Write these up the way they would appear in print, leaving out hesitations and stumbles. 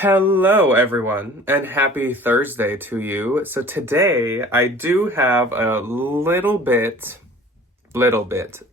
Hello, everyone, and happy Thursday to you. So today I do have a little bit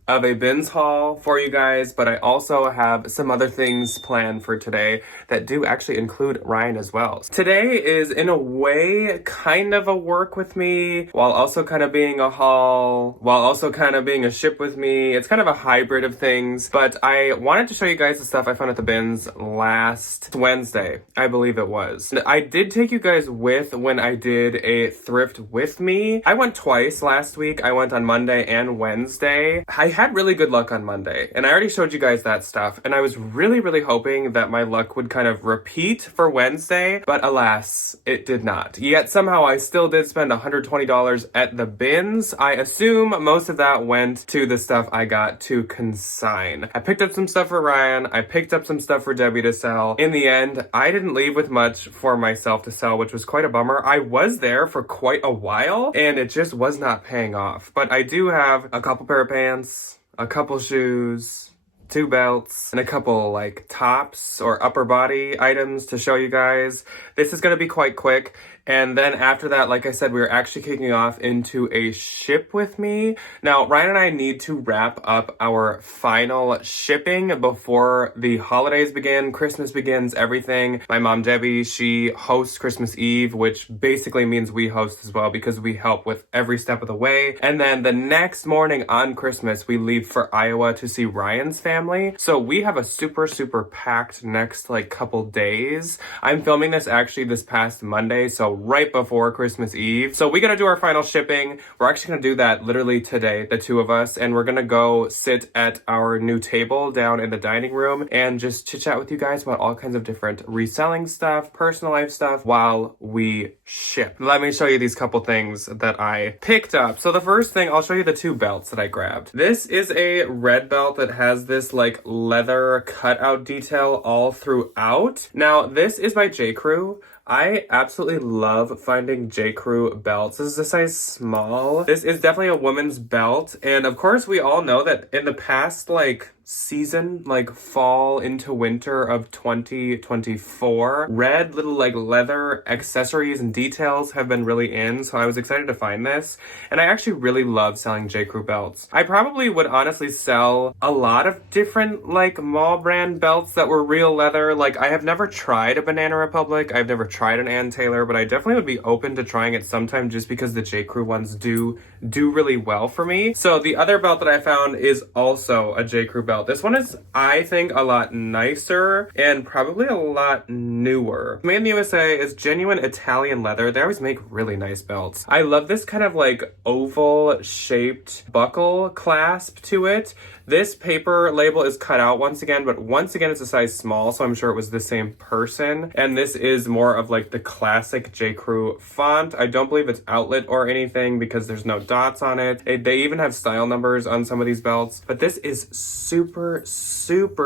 of a bins haul for you guys, but I also have some other things planned for today that do actually include Ryan as well. Today is in a way kind of a work with me while also kind of being a haul, while also kind of being a ship with me. It's kind of a hybrid of things, but I wanted to show you guys the stuff I found at the bins last Wednesday, I believe it was. I did take you guys with when I did a thrift with me. I went twice last week. I went on Monday and Wednesday. I had really good luck on Monday, and I already showed you guys that stuff, and I was really hoping that my luck would kind of repeat for Wednesday, but alas, it did not. Yet somehow I still did spend $120 at the bins. I assume most of that went to the stuff I got to consign. I picked up some stuff for Ryan, I picked up some stuff for Debbie to sell. In the end, I didn't leave with much for myself to sell, which was quite a bummer. I was there for quite a while, and it just was not paying off. But I do have a couple pair of pants, a couple shoes, 2 belts, and a couple like tops or upper body items to show you guys. This is going to be quite quick. And then after that, like I said, we are actually kicking off into a ship with me. Now, Ryan and I need to wrap up our final shipping before the holidays begin, Christmas begins, everything. My mom, Debbie, she hosts Christmas Eve, which basically means we host as well because we help with every step of the way. And then the next morning on Christmas, we leave for Iowa to see Ryan's family. So we have a super packed next like couple days. I'm filming this actually this past Monday, so right before Christmas Eve. So we gotta do our final shipping. We're actually gonna do that literally today, the two of us, and we're gonna go sit at our new table down in the dining room and just chit chat with you guys about all kinds of different reselling stuff, personal life stuff while we ship. Let me show you these couple things that I picked up. So the first thing, I'll show you the 2 belts that I grabbed. This is a red belt that has this like leather cutout detail all throughout. Now this is by J. Crew. I absolutely love finding J. Crew belts. This is a size small. This is definitely a woman's belt. And of course, we all know that in the past, like, season, like fall into winter of 2024, red little like leather accessories and details have been really in, so I was excited to find this. And I actually really love selling J. Crew belts. I probably would honestly sell a lot of different like mall brand belts that were real leather. Like I have never tried a Banana Republic, I've never tried an Ann Taylor, but I definitely would be open to trying it sometime just because the J. Crew ones do really well for me. So the other belt that I found is also a J. Crew belt. This one is, I think, a lot nicer and probably a lot newer. Made in the USA, is genuine Italian leather. They always make really nice belts. I love this kind of like oval shaped buckle clasp to it. This paper label is cut out once again, but once again it's a size small, so I'm sure it was the same person. And this is more of like the classic J. Crew font. I don't believe it's outlet or anything because there's no dots on it. They even have style numbers on some of these belts, but this is super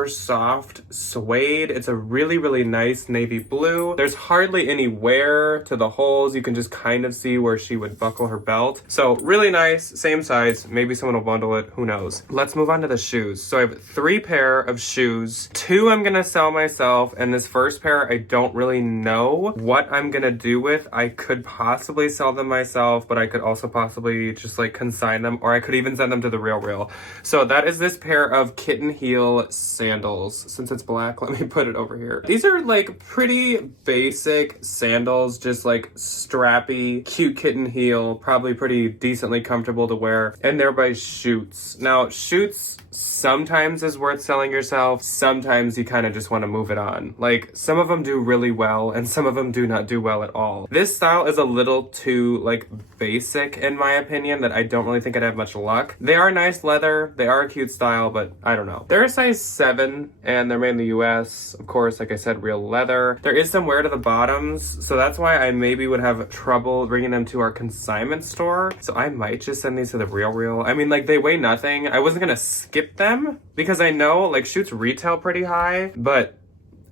soft suede. It's a really nice navy blue. There's hardly any wear to the holes. You can just kind of see where she would buckle her belt. So really nice, same size. Maybe someone will bundle it, who knows. Let's move on to the shoes. So I have 3 pair of shoes. 2 I'm gonna sell myself, and this first pair I don't really know what I'm gonna do with. I could possibly sell them myself, but I could also possibly just like consign them, or I could even send them to the Real. So that is this pair of kitten heel sandals. Since it's black, let me put it over here. These are like pretty basic sandals, just like strappy, cute kitten heel, probably pretty decently comfortable to wear, and they're by Schutz. Now, Schutz sometimes is worth selling yourself. Sometimes you kind of just want to move it on. Like some of them do really well and some of them do not do well at all. This style is a little too like basic in my opinion that I don't really think I'd have much luck. They are nice leather. They are a cute style, but I don't know. They're a size 7 and they're made in the US. Of course, like I said, real leather. There is some wear to the bottoms, so that's why I maybe would have trouble bringing them to our consignment store. So I might just send these to the Real. I mean, like they weigh nothing. I wasn't gonna skip them because I know like Schutz retail pretty high, but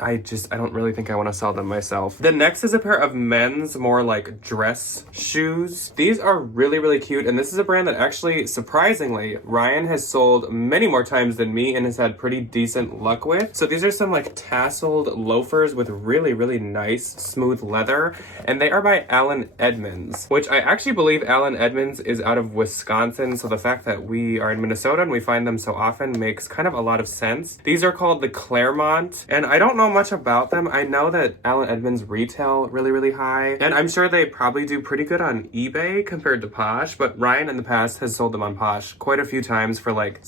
I don't really think I want to sell them myself. The next is a pair of men's more like dress shoes. These are really, really cute. And this is a brand that actually, surprisingly, Ryan has sold many more times than me and has had pretty decent luck with. So these are some like tasseled loafers with really, really nice smooth leather. And they are by Allen Edmonds, which I actually believe Allen Edmonds is out of Wisconsin. So the fact that we are in Minnesota and we find them so often makes kind of a lot of sense. These are called the Claremont, and I don't know much about them. I know that Allen Edmonds retail really, really high, and I'm sure they probably do pretty good on eBay compared to Posh, but Ryan in the past has sold them on Posh quite a few times for like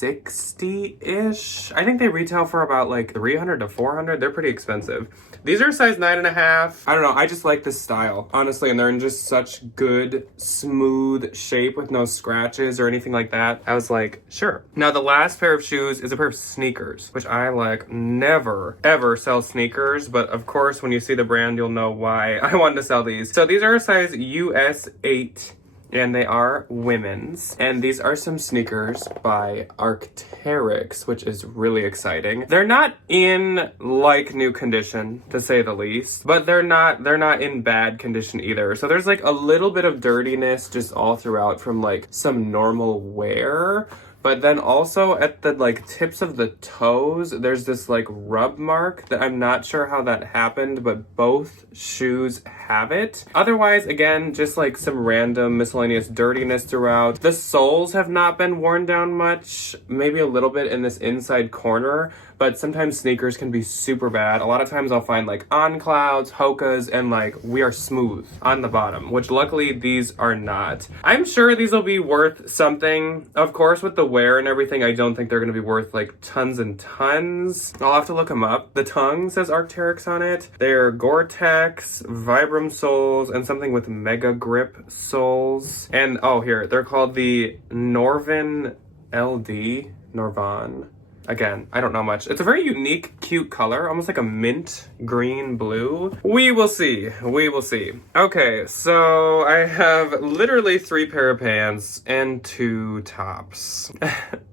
60-ish. I think they retail for about like 300 to 400. They're pretty expensive. These are size 9.5. I don't know. I just like this style, honestly, and they're in just such good, smooth shape with no scratches or anything like that. I was like, sure. Now, the last pair of shoes is a pair of sneakers, which I like never, ever sell sneakers. But of course, when you see the brand, you'll know why I wanted to sell these. So these are a size US 8. And they are women's. And these are some sneakers by Arc'teryx, which is really exciting. They're not in like new condition, to say the least, but they're not in bad condition either. So there's like a little bit of dirtiness just all throughout from like some normal wear. But then also at the like tips of the toes, there's this like rub mark that I'm not sure how that happened, but both shoes have it. Otherwise, again, just like some random miscellaneous dirtiness throughout. The soles have not been worn down much, maybe a little bit in this inside corner, but sometimes sneakers can be super bad. A lot of times I'll find like on clouds, Hokas, and like we are smooth on the bottom, which luckily these are not. I'm sure these will be worth something. Of course, with the wear and everything, I don't think they're going to be worth like tons and tons. I'll have to look them up. The tongue says Arc'teryx on it. They're Gore-Tex, Vibram soles, and something with Mega Grip soles. And oh, here, they're called the Norvan LD. Norvan. Again, I don't know much. It's a very unique, cute color, almost like a mint green blue. We will see. We will see. Okay, so I have literally 3 pair of pants and 2 tops.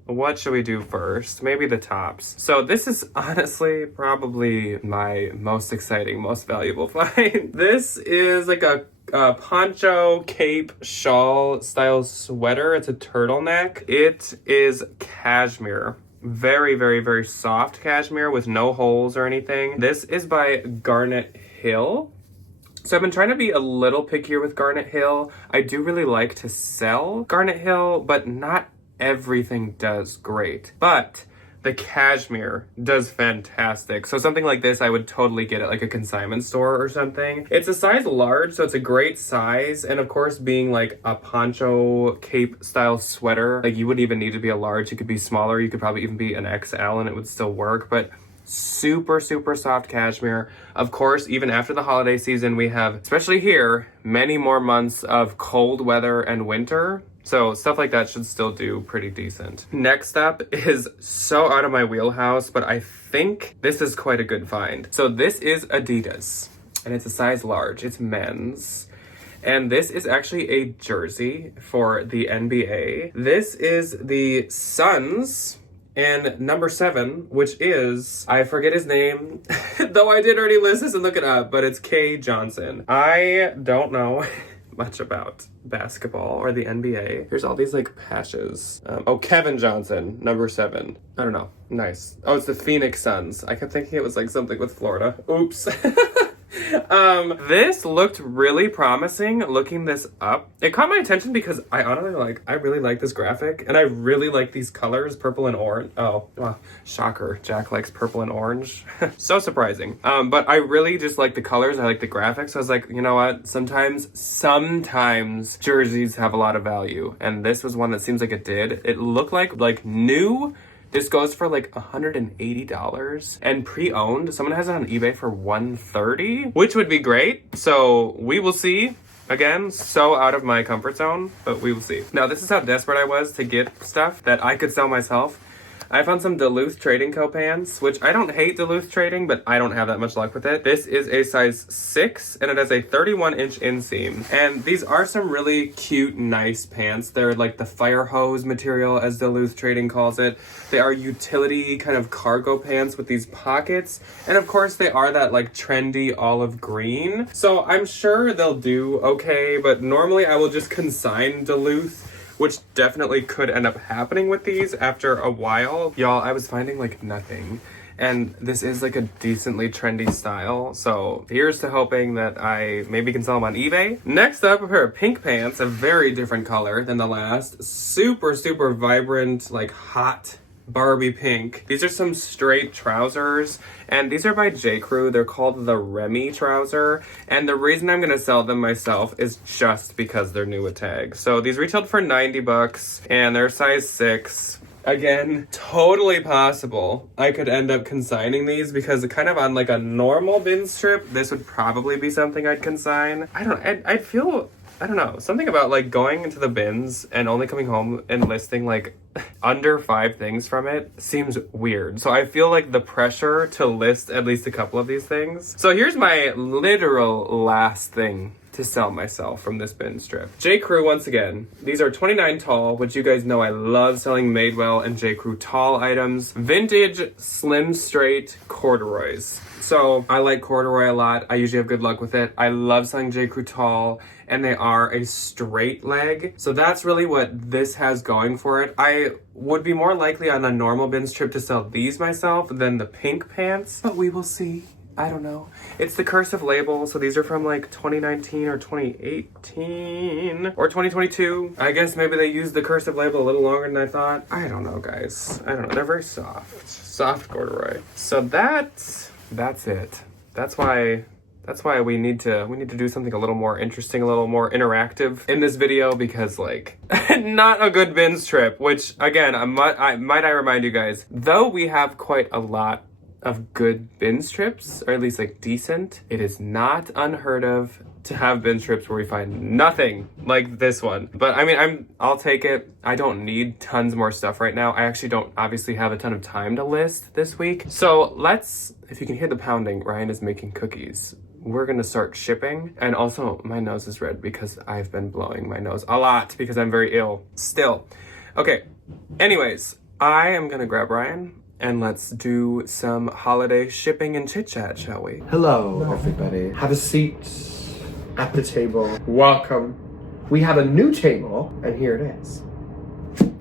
What should we do first? Maybe the tops. So this is honestly probably my most exciting, most valuable find. This is like a poncho, cape, shawl style sweater. It's a turtleneck. It is cashmere. Very, very, very soft cashmere with no holes or anything. This is by Garnet Hill. So I've been trying to be a little pickier with Garnet Hill. I do really like to sell Garnet Hill, but not everything does great. But the cashmere does fantastic. So something like this, I would totally get at like a consignment store or something. It's a size large, so it's a great size. And of course, being like a poncho cape style sweater, like you wouldn't even need to be a large. You could be smaller. You could probably even be an XL and it would still work. But super, super soft cashmere. Of course, even after the holiday season, we have, especially here, many more months of cold weather and winter. So stuff like that should still do pretty decent. Next up is so out of my wheelhouse, but I think this is quite a good find. So this is Adidas, and it's a size large. It's men's. And this is actually a jersey for the NBA. This is the Suns and number 7, which is, I forget his name, though I did already list this and look it up, but it's K. Johnson. I don't know much about basketball or the NBA. Here's all these like patches. Kevin Johnson, number 7. I don't know. Nice. Oh, it's the Phoenix Suns. I kept thinking it was like something with Florida. Oops. This looked really promising looking this up. It caught my attention because I honestly I really like this graphic and I really like these colors, purple and orange. Oh, well, shocker. Jack likes purple and orange. So surprising. But I really just like the colors. I like the graphics. So I was like, you know what? Sometimes jerseys have a lot of value. And this was one that seems like it did. It looked like new. This goes for like $180 and pre-owned. Someone has it on eBay for $130, which would be great. So we will see. Again, so out of my comfort zone, but we will see. Now, this is how desperate I was to get stuff that I could sell myself. I found some Duluth Trading Co. pants, which I don't hate Duluth Trading, but I don't have that much luck with it. This is a size 6, and it has a 31-inch inseam. And these are some really cute, nice pants. They're like the fire hose material, as Duluth Trading calls it. They are utility kind of cargo pants with these pockets. And of course, they are that like trendy olive green. So I'm sure they'll do okay, but normally I will just consign Duluth, which definitely could end up happening with these after a while. Y'all, I was finding like nothing. And this is like a decently trendy style. So here's to hoping that I maybe can sell them on eBay. Next up, a pair of pink pants, a very different color than the last. Super, super vibrant, like hot Barbie pink. These are some straight trousers, and these are by J. Crew. They're called the Remy trouser, and the reason I'm gonna sell them myself is just because they're new with tags. So these retailed for 90 bucks, and they're size 6. Again, totally possible I could end up consigning these because kind of on like a normal bin strip, this would probably be something I'd consign. I'd feel, I don't know, something about like going into the bins and only coming home and listing like under 5 things from it seems weird. So I feel like the pressure to list at least a couple of these things. So here's my literal last thing to sell myself from this bin strip. J. Crew, once again. These are 29 tall, which you guys know I love selling Madewell and J. Crew tall items. Vintage, slim, straight corduroys. So I like corduroy a lot. I usually have good luck with it. I love selling J. Crew tall, and they are a straight leg. So that's really what this has going for it. I would be more likely on a normal bin strip to sell these myself than the pink pants, but we will see. I don't know. It's the cursive label, so these are from like 2019 or 2018 or 2022. I guess maybe they used the cursive label a little longer than I thought. I don't know, guys. I don't know. They're very soft. Soft corduroy. So that's it. That's why we need to do something a little more interesting, a little more interactive in this video, because like not a good bin strip, which again, might I remind you guys, though we have quite a lot of good bin strips, or at least like decent, it is not unheard of to have bin strips where we find nothing like this one. But I mean, I'll take it. I don't need tons more stuff right now. I actually don't obviously have a ton of time to list this week. So let's, if you can hear the pounding, Ryan is making cookies. We're gonna start shipping. And also my nose is red because I've been blowing my nose a lot because I'm very ill still. Okay, anyways, I am gonna grab Ryan and let's do some holiday shipping and chit chat, shall we? Hello, everybody. Have a seat at the table. Welcome. We have a new table, and here it is.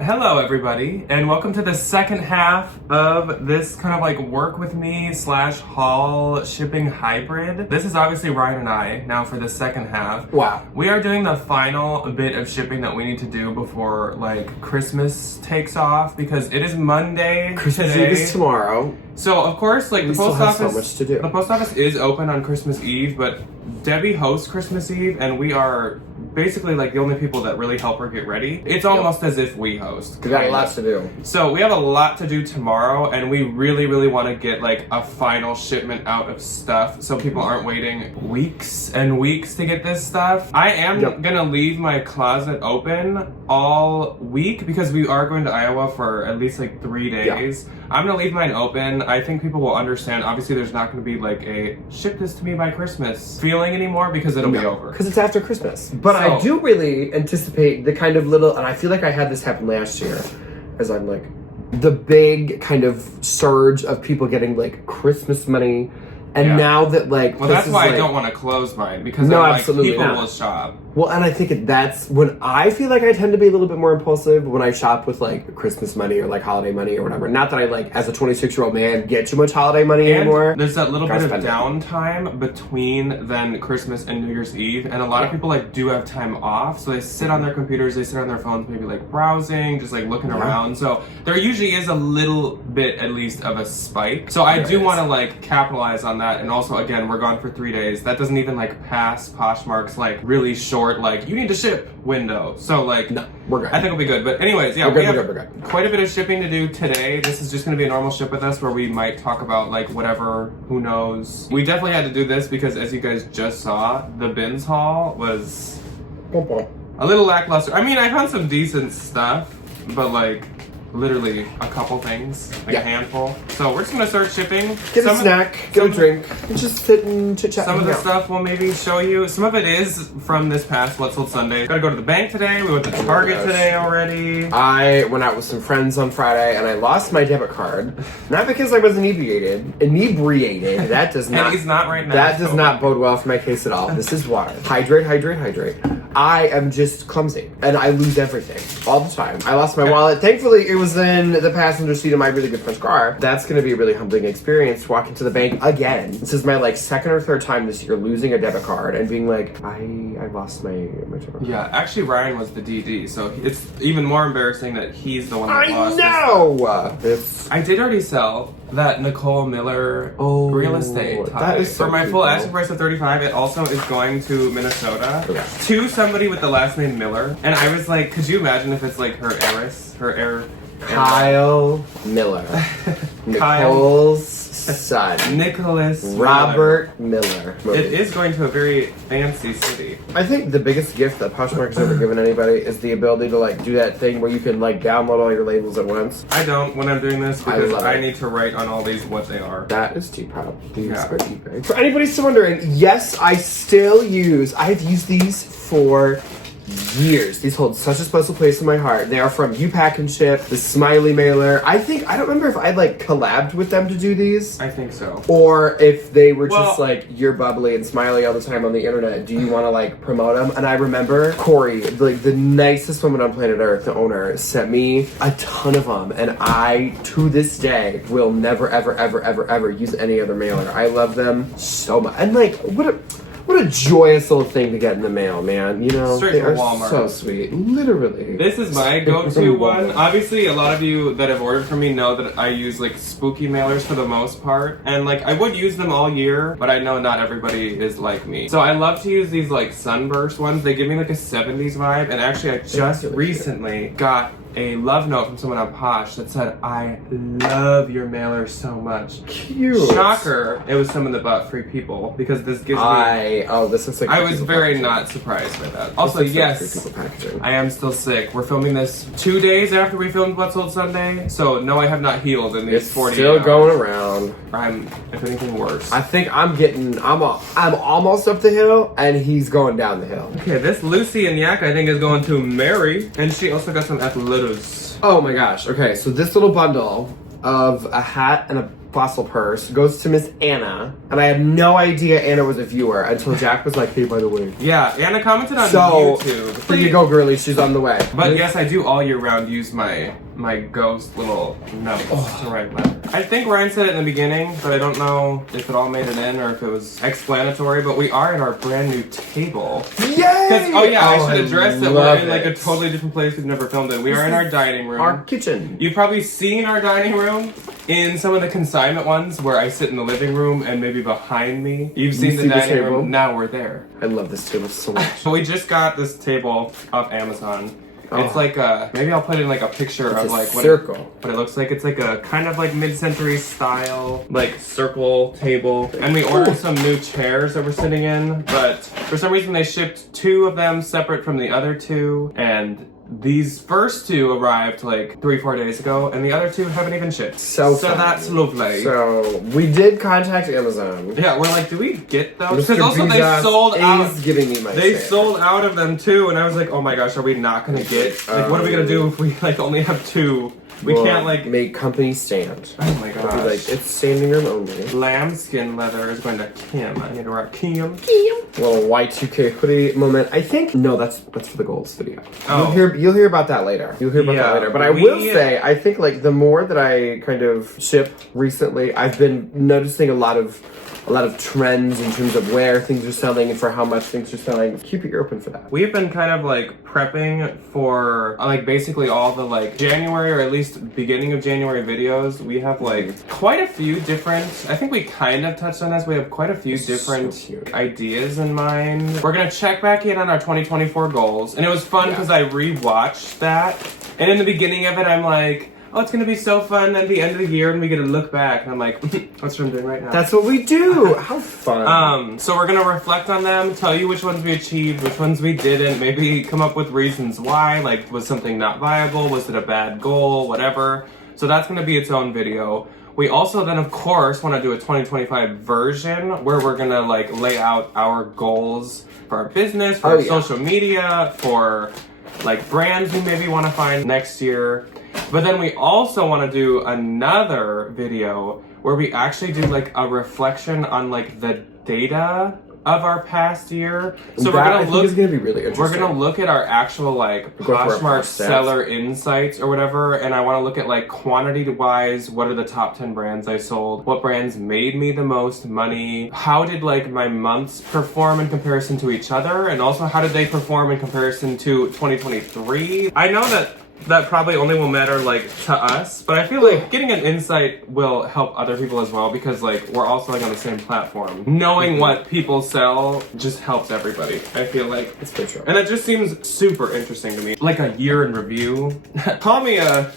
Hello, everybody, and welcome to the second half of this kind of like work with me / haul shipping hybrid. This is obviously Ryan and I now for the second half. Wow. We are doing the final bit of shipping that we need to do before like Christmas takes off, because it is Monday. Christmas today. Eve is tomorrow. So of course, like We the still post have office, so much to do. The post office is open on Christmas Eve, but Debbie hosts Christmas Eve, and we are basically like the only people that really help her get ready. It's almost as if we host. We got a lot to do. So we have a lot to do tomorrow, and we really, really want to get like a final shipment out of stuff so people aren't waiting weeks and weeks to get this stuff. I am gonna leave my closet open all week because we are going to Iowa for at least like 3 days. Yeah. I'm gonna leave mine open. I think people will understand. Obviously, there's not gonna be like a ship this to me by Christmas feeling anymore because it'll be over. Because it's after Christmas. But I do really anticipate the kind of little, and I feel like I had this happen last year, as I'm like, the big kind of surge of people getting like Christmas money. And now that like, well, that's why I don't want to close mine, because people will shop. Well, and I think that's when I feel like I tend to be a little bit more impulsive when I shop with like Christmas money or like holiday money or whatever. Not that I like, as a 26-year-old man, get too much holiday money anymore. There's that little bit of downtime between then Christmas and New Year's Eve, and a lot of people like do have time off, so they sit on their computers, they sit on their phones, maybe like browsing, just like looking around. So there usually is a little bit at least of a spike. So I do want to like capitalize on that. And also, again, we're gone for 3 days. That doesn't even like pass Poshmark's like really short, like you need to ship window. So like, no, we're good. I think it'll be good. But anyways, yeah, we have quite a bit of shipping to do today. This is just going to be a normal ship with us where we might talk about like whatever, who knows. We definitely had to do this because, as you guys just saw, the bins haul was a little lackluster. I mean, I found some decent stuff, but like literally a couple things, like Yeah. a handful. So we're just gonna start shipping. Get a Some- snack, get a drink, and just sit and chit chat. Some of the stuff we'll maybe show you. Some of it is from this past What's Sold Sunday. Gotta go to the bank today. We went to Target today already. I went out with some friends on Friday and I lost my debit card. Not because I was inebriated. That does not. And he's not right now. That does not bode well for my case at all. This is water. Hydrate, hydrate, hydrate. I am just clumsy and I lose everything all the time. I lost my wallet. Thankfully, it was in the passenger seat of my really good friend's car. That's going to be a really humbling experience walking to the bank again. This is my like second or third time this year losing a debit card and being like, I lost my debit card. Yeah, actually Ryan was the DD, so it's even more embarrassing that he's the one that I lost. know. It's I did already sell that Nicole Miller real estate that topic. is so For my cute, full though. asking price of $35. It also is going to Minnesota Okay. to somebody with the last name Miller. And I was like, could you imagine if it's like her heiress, her heir? Kyle Miller. Nicole's son. Nicholas Robert Miller. Miller. It is going to a very fancy city. I think the biggest gift that Poshmark has ever given anybody is the ability to like do that thing where you can like download all your labels at once. I don't when I'm doing this because love I it. need to write on all these what they are. That is too proud. These Yeah. are eBay. For anybody still wondering, yes, I've used these for years. These hold such a special place in my heart. They are from You Pack and Ship, the Smiley Mailer. I don't remember if I'd like collabed with them to do these. I think so. Or if they were just Well- like, you're bubbly and smiley all the time on the internet. Do you want to like promote them? And I remember Corey, like the nicest woman on planet Earth, the owner, sent me a ton of them. And I, to this day, will never, ever, ever, ever, ever use any other mailer. I love them so much. And like, what a joyous little thing to get in the mail, man. You know, Straight they from are Walmart. so sweet. Literally. This is my Straight go-to from one. Walmart. Obviously, a lot of you that have ordered from me know that I use like spooky mailers for the most part. And like I would use them all year, but I know not everybody is like me. So I love to use these like sunburst ones. They give me like a 70s vibe. And actually I just really recently got a love note from someone on Posh that said, I love your mailer so much. Cute. Shocker, it was someone that bought 3 people because this gives me... this is like I was 3 people very packaging. not surprised by that. This Also, looks like yes, 3 people packaging. I am still sick. We're filming this 2 days after we filmed What's Sold Sunday, so no, I have not healed in these It's 48 still hours. going around. I'm, if anything, worse. I think I'm almost up the hill, and he's going down the hill. Okay, this Lucy and Yak I think is going to Mary, and she also got some athletics. Oh my gosh. Okay, so this little bundle of a hat and a fossil purse goes to Miss Anna, and I had no idea Anna was a viewer until Jack was like, hey, by the way. Yeah, Anna commented on So, YouTube. here you go, girlie. She's on the way. But yes, I do all year round use my ghost little notes to write with. I think Ryan said it in the beginning, but I don't know if it all made it in or if it was explanatory, but we are at our brand new table. Yay! I should address that we're love in like a it. totally different place we've never filmed in. We are in our dining room. Our kitchen. You've probably seen our dining room in some of the consignment ones where I sit in the living room and maybe behind me. You've seen the see the dining table? room. Now we're there. I love this table so much. So we just got this table off Amazon. Oh. It's like a, maybe I'll put in like a picture It's of a like circle. what it looks like. It's like a kind of like mid-century style like circle table. And we ordered some new chairs that we're sitting in, but for some reason they shipped 2 of them separate from the other 2, and these first 2 arrived like 3-4 days ago, and the other 2 haven't even shipped. So fun. that's lovely. So, we did contact Amazon. Yeah, we're like, do we get those? Mr. Because also they Bezos sold out. is giving me my They share. sold out of them too, and I was like, oh my gosh, are we not gonna get? Like, what are we gonna do if we like only have 2? We We'll can't like. make company stand. Oh my It'll be gosh. like, it's standing room only. Lambskin leather is going to Kim. I need to write Kim. Little Y2K hoodie moment. I think that's for the goals video. Oh. You'll hear about that later. You'll hear about Yeah, that later. But I will say, I think like the more that I kind of ship recently, I've been noticing a lot of trends in terms of where things are selling and for how much things are selling. Keep your ear open for that. We've been kind of like prepping for like basically all the like January or at least beginning of January videos. We have like quite a few different, I think we kind of touched on this. We have quite a few different cute. ideas in mind. We're gonna check back in on our 2024 goals. And it was fun because I rewatched that. And in the beginning of it, I'm like, oh, it's gonna be so fun at the end of the year and we get to look back. And I'm like, that's what I'm doing right now. That's what we do. How fun. So we're gonna reflect on them, tell you which ones we achieved, which ones we didn't, maybe come up with reasons why, like was something not viable, was it a bad goal, whatever. So that's gonna be its own video. We also then, of course, want to do a 2025 version where we're going to like lay out our goals for our business, for our social media, for like brands we maybe want to find next year. But then we also want to do another video where we actually do like a reflection on like the data of our past year. So we're gonna look. It's gonna be really interesting. We're gonna look at our actual like Poshmark seller insights or whatever, and I want to look at like quantity wise. What are the top 10 brands I sold? What brands made me the most money? How did like my months perform in comparison to each other, and also how did they perform in comparison to 2023? I know that probably only will matter like to us, but I feel like getting an insight will help other people as well, because like we're also like on the same platform. Knowing what people sell just helps everybody. I feel like it's pretty true. And it just seems super interesting to me. Like a year in review. Call me a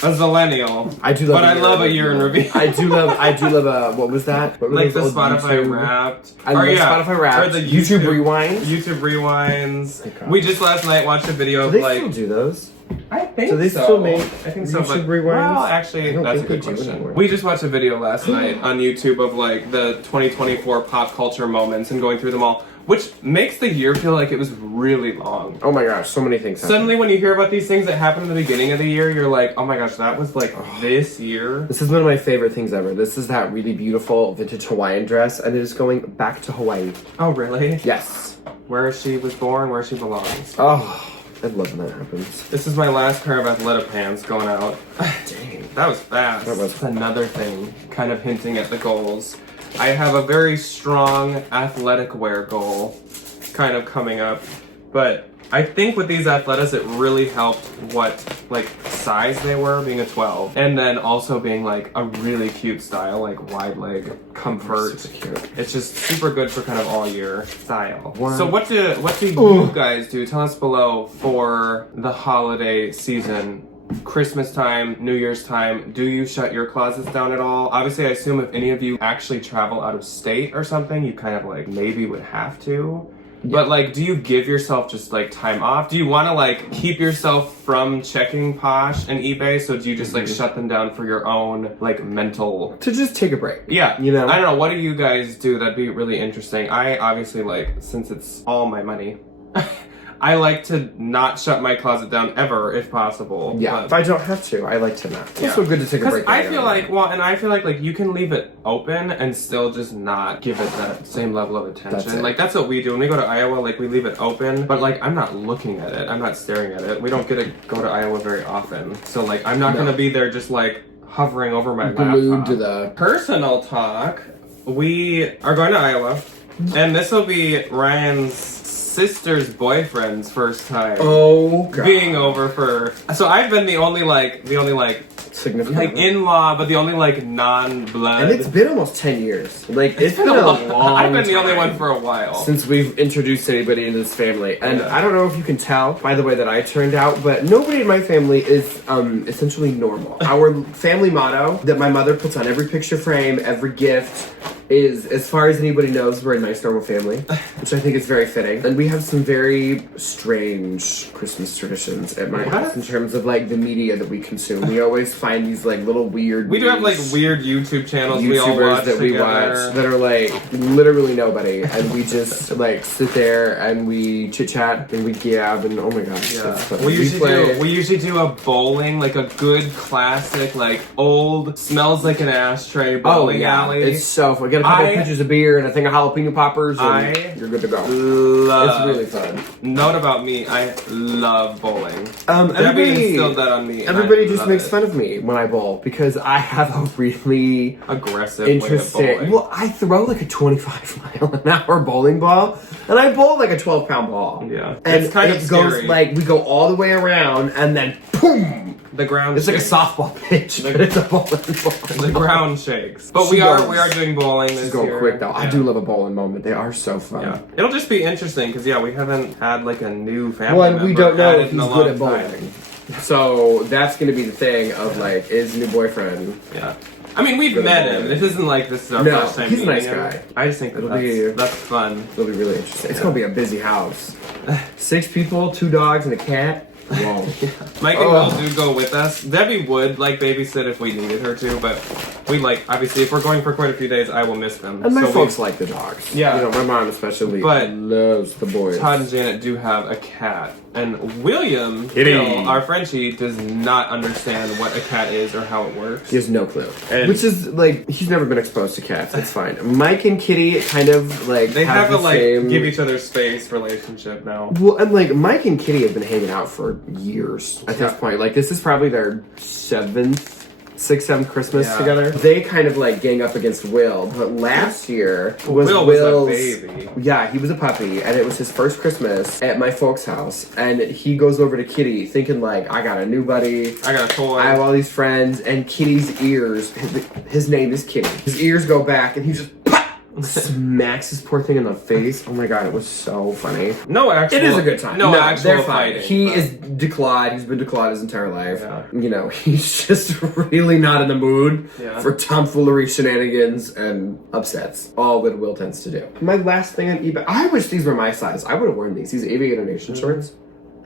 zillennial. I do love, but I love a year in review. I do love what was that? What were like the those Spotify YouTube? Wrapped. I love Spotify Wrapped. Or the YouTube Rewinds. YouTube Rewinds. Oh, we just last night watched a video do of they like. still do those? I think so. They so. still make I think so. YouTube But, Rewinds? well, actually, I don't that's a think good they do question. anymore. We just watched a video last night on YouTube of like the 2024 pop culture moments and going through them all, which makes the year feel like it was really long. Oh my gosh, so many things happened. Suddenly, when you hear about these things that happened in the beginning of the year, you're like, oh my gosh, that was like this year. This is one of my favorite things ever. This is that really beautiful vintage Hawaiian dress, and it is going back to Hawaii. Oh, really? Yes. Where she was born, where she belongs. Oh, I love when that happens. This is my last pair of Athleta pants going out. Dang. That was fast. That was That's another thing, kind of hinting at the goals. I have a very strong athletic wear goal kind of coming up, but I think with these Athletas it really helped what like size they were, being a 12, and then also being like a really cute style, like wide leg comfort. Super cute. It's just super good for kind of all year style. Wow. So what do you guys do? Tell us below for the holiday season. Christmas time, New Year's time, do you shut your closets down at all? Obviously, I assume if any of you actually travel out of state or something, you kind of like maybe would have to. Yeah. But like, do you give yourself just like time off? Do you want to like keep yourself from checking Posh and eBay? So do you just like shut them down for your own like mental... To just take a break. Yeah. You know? I don't know. What do you guys do? That'd be really interesting. I obviously like, since it's all my money... I like to not shut my closet down ever, if possible. Yeah, but, if I don't have to, I like to not. It's also good to take a break. I feel like, like you can leave it open and still just not give it that same level of attention. That's what we do. When we go to Iowa, like we leave it open, but like I'm not looking at it. I'm not staring at it. We don't get to go to Iowa very often. So like I'm not going to be there just like hovering over my glued laptop. To the... Personal talk, we are going to Iowa, and this will be Ryan's sister's boyfriend's first time being over for. So I've been the only significant like in-law, but the only like non-blood. And it's been almost 10 years. Like it's been a long I've been the time only one for a while since we've introduced anybody into this family. And I don't know if you can tell by the way that I turned out, but nobody in my family is essentially normal. Our family motto that my mother puts on every picture frame, every gift, is, as far as anybody knows, we're a nice normal family, which I think is very fitting. And we have some very strange Christmas traditions at my house in terms of like the media that we consume. We always find these like little weird we do have like weird YouTube channels YouTubers we all watch that we together. watch that are like literally nobody, and we just like sit there and we chit chat and we gab, and oh my gosh, that's fun. We usually do a bowling, like a good classic, like old smells like an ashtray bowling alley. It's so fun. Get a couple of pitchers of beer and a thing of jalapeno poppers, and you're good to go. It's really fun. Note about me, I love bowling. Everybody instilled that on me. Everybody just makes fun of me when I bowl because I have a really aggressive interesting way of bowling. Well, I throw like a 25-mile-an-hour bowling ball, and I bowl like a 12-pound ball. Yeah, and it's kind of scary. Goes like we go all the way around, and then boom. The ground. It's shakes. like a softball pitch, but it's a bowling ball. The ground shakes. But we are doing bowling this year. Go quick though. Yeah. I do love a bowling moment. They are so fun. Yeah. It'll just be interesting because we haven't had like a new family. Well, and we don't know if he's he's good at bowling. So that's gonna be the thing of like, is new boyfriend. Yeah. I mean, we've met him. It isn't like this is our first time he's a meeting nice guy. him. I just think that's fun. It'll be really interesting. It's gonna be a busy house. 6 people, 2 dogs, and a cat. Whoa. Mike and Will do go with us. Debbie would like babysit if we needed her to, but we like obviously if we're going for quite a few days, I will miss them. And my folks like the dogs. Yeah. You know, my mom especially loves the boys. Todd and Janet do have a cat. And William, Kitty. Hill, our Frenchie, does not understand what a cat is or how it works. He has no clue. And which is like, he's never been exposed to cats. That's fine. Mike and Kitty kind of like they have the a like same... give each other space relationship now. Well, and like Mike and Kitty have been hanging out for years at this point. Like this is probably their 6th, 7th Christmas together. They kind of like gang up against Will. But last year was Will's baby. Yeah, he was a puppy, and it was his first Christmas at my folks' house. And he goes over to Kitty thinking like, I got a new buddy. I got a toy. I have all these friends. And Kitty's ears, his name is Kitty. His ears go back, and he just smacks this poor thing in the face. Oh my god, it was so funny. No actual. It is a good time. No actual they're fine. fighting. He is declawed. He's been declawed his entire life. Yeah. You know, he's just really not in the mood for tomfoolery, shenanigans, and upsets. All that Will tends to do. My last thing on eBay. I wish these were my size. I would have worn these. These Aviator Nation shorts.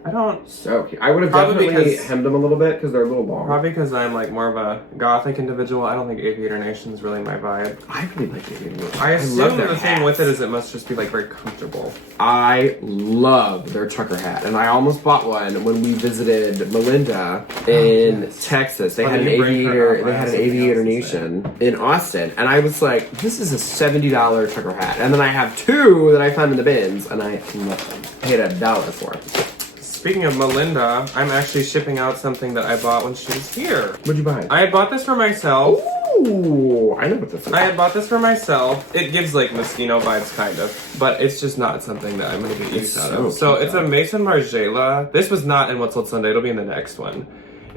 I don't. So cute. I would have definitely hemmed them a little bit because they're a little long. Probably because I'm like more of a gothic individual. I don't think Aviator Nation is really my vibe. I really like Aviator Nation. I assume the thing with it is it must just be like very comfortable. I love their trucker hat, and I almost bought one when we visited Melinda in Texas. They had an Aviator. They had an Aviator Nation in Austin, and I was like, "This is a $70 trucker hat." And then I have 2 that I found in the bins, and I love them. Paid $1 for it. Speaking of Melinda, I'm actually shipping out something that I bought when she was here. What'd you buy? I had bought this for myself. Ooh, I know what this is. I had bought this for myself. It gives like Moschino vibes, kind of, but it's just not something that I'm going to get use out of. So it's a Mason Margiela. This was not in What Sold Sunday. It'll be in the next one.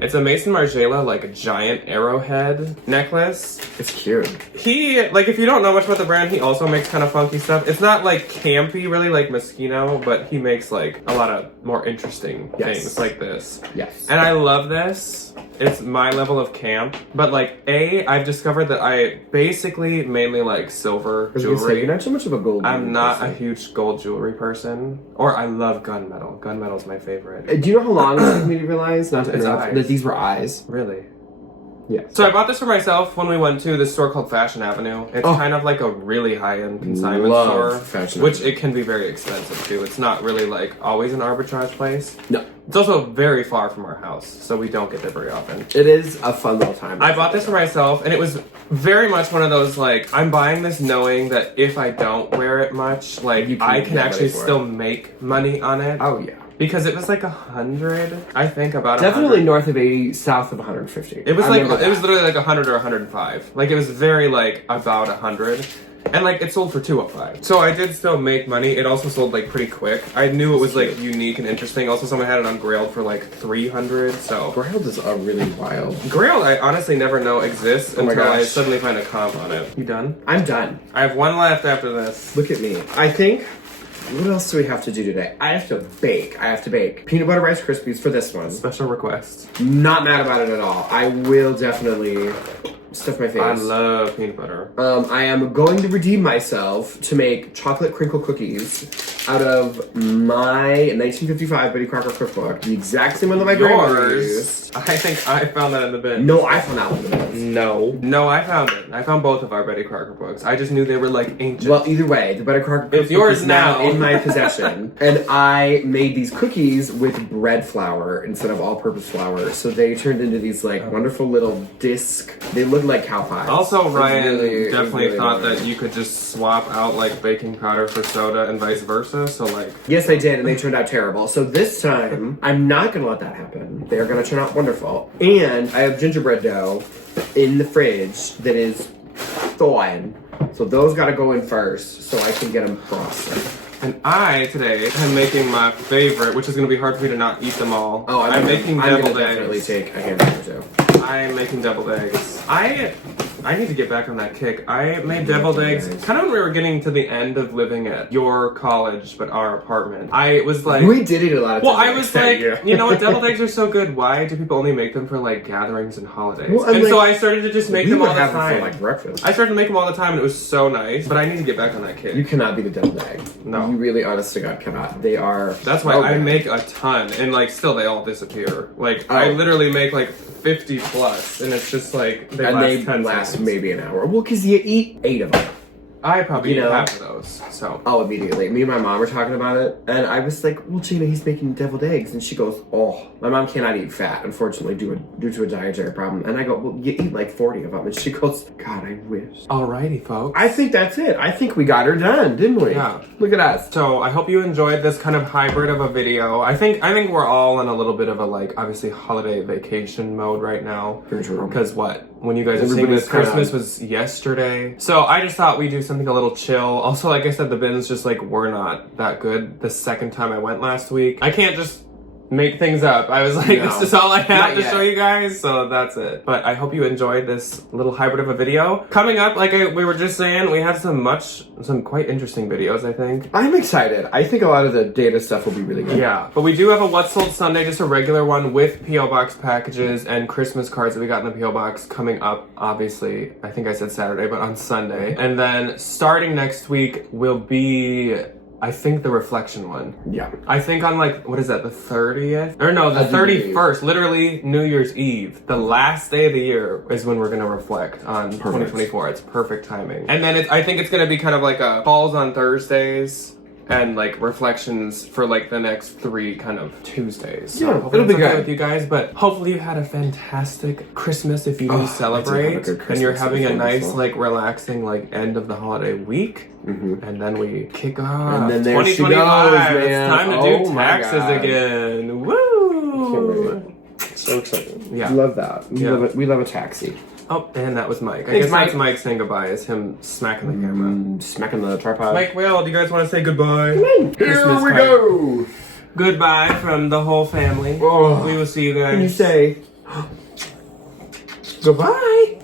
It's a Mason Margiela, like a giant arrowhead necklace. It's cute. He, like, if you don't know much about the brand, he also makes kind of funky stuff. It's not, like, campy, really, like Moschino, but he makes, like, a lot of more interesting things like this. Yes. And I love this. It's my level of camp. But, like, I've discovered that I basically mainly like silver jewelry. You're not so much of a gold I'm not a huge gold jewelry person. Or I love gunmetal. Gunmetal's my favorite. Do you know how long it took me to realize, not to interrupt, that these were eyes? Really? Yeah. So I bought this for myself when we went to this store called Fashion Avenue. It's kind of like a really high-end consignment store, which it can be very expensive too. It's not really like always an arbitrage place. No. It's also very far from our house, so we don't get there very often. It is a fun little time. I bought this for myself, and it was very much one of those, like, I'm buying this knowing that if I don't wear it much, like, I can actually still make money on it. Oh, yeah. Because it was like 100, I think, about Definitely 100. north of 80, south of 150. It was like, it was literally like 100 or 105. Like, it was very, like, about 100. And, like, it sold for $205. So I did still make money. It also sold, like, pretty quick. I knew it was, like, unique and interesting. Also, someone had it on Grailed for, like, 300, so... Grailed is a really wild... Grailed, I honestly never know exists until I suddenly find a comp on it. You done? I'm done. I have one left after this. Look at me. I think... What else do we have to do today? I have to bake. Peanut butter Rice Krispies for this one. Special request. Not mad about it at all. I will definitely stuff my face. I love peanut butter. I am going to redeem myself to make chocolate crinkle cookies out of my 1955 Betty Crocker cookbook. The exact same one that my grandmother used. I think I found that in the bin. No, I found that one in the bin. No, I found it. I found both of our Betty Crocker books. I just knew they were like ancient. Well, either way, the Betty Crocker cookbook it's yours is now in my possession. And I made these cookies with bread flour instead of all-purpose flour. So they turned into these like wonderful little disc. They look like cow pies. Also, Ryan definitely thought that you could just swap out like baking powder for soda and vice versa. So like, yes, I did, and they turned out terrible. So this time, I'm not gonna let that happen. They are gonna turn out wonderful. And I have gingerbread dough in the fridge that is thawing. So those gotta go in first, so I can get them frosted. And I, today, am making my favorite, which is going to be hard for me to not eat them all. I'm making deviled eggs. definitely take a handful or two. I'm making deviled eggs. I need to get back on that kick. I made deviled eggs kind of when we were getting to the end of living at your college, but our apartment. I was like... We did eat a lot of Well, I was like, you know what? Deviled eggs are so good. Why do people only make them for, like, gatherings and holidays? Well, and like, so I started to just make them all the time. For, like, breakfast. I started to make them all the time, and it was so nice. But I need to get back on that kick. You cannot be the deviled egg. No. You really, honest to God, cannot. They are... That's why I make a ton, and, like, still they all disappear. Like, I literally make, like, 50 plus, and it's just, like, they last maybe an hour. Well, because you eat 8 of them. I probably eat half of those, so. Oh, immediately. Me and my mom were talking about it, and I was like, well, Gina, he's making deviled eggs. And she goes, oh, my mom cannot eat fat, unfortunately, due to a dietary problem. And I go, well, you eat like 40 of them. And she goes, God, I wish. Alrighty, folks. I think that's it. I think we got her done, didn't we? Yeah. Look at us. So I hope you enjoyed this kind of hybrid of a video. I think we're all in a little bit of a, like, obviously holiday vacation mode right now. For sure. Because when you guys are seeing this, Christmas was yesterday. So I just thought we'd do something a little chill. Also, like I said, the bins just, like, were not that good the second time I went last week. I can't just make things up. I was like, this is all I have to show you guys, so that's it. But I hope you enjoyed this little hybrid of a video. Coming up, like we were just saying, we have some quite interesting videos, I think. I'm excited. I think a lot of the data stuff will be really good. Yeah, but we do have a What's Sold Sunday, just a regular one with P.O. Box packages and Christmas cards that we got in the P.O. Box coming up, obviously. I think I said Saturday, but on Sunday. And then starting next week will be... I think the reflection one. Yeah. I think on, like, what is that, the 30th? Or no, the 31st, literally New Year's Eve. The last day of the year is when we're gonna reflect on 2024. It's perfect timing. And then I think it's gonna be kind of like a calls on Thursdays and, like, reflections for, like, the next 3 kind of Tuesdays. So yeah, it'll be good with you guys, but hopefully you had a fantastic Christmas if you do celebrate. And you're having a nice, like, relaxing, like, end of the holiday week. Mm-hmm. And then we kick off. And then 2025. Man. It's time to do taxes again. Woo! So excited. Yeah. Love that. We love a taxi. Oh, and that was Mike. I guess that's Mike saying goodbye. Is him smacking the camera. Smacking the tripod. Mike, well, do you guys want to say goodbye? Here we go. Goodbye from the whole family. Oh. We will see you guys. Can you say goodbye?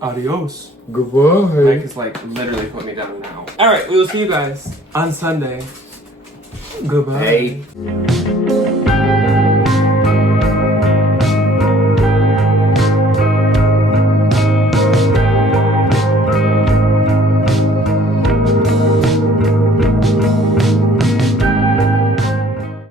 Adios. Goodbye. Mike is, like, literally putting me down now. Alright, we will see you guys on Sunday. Goodbye. Hey.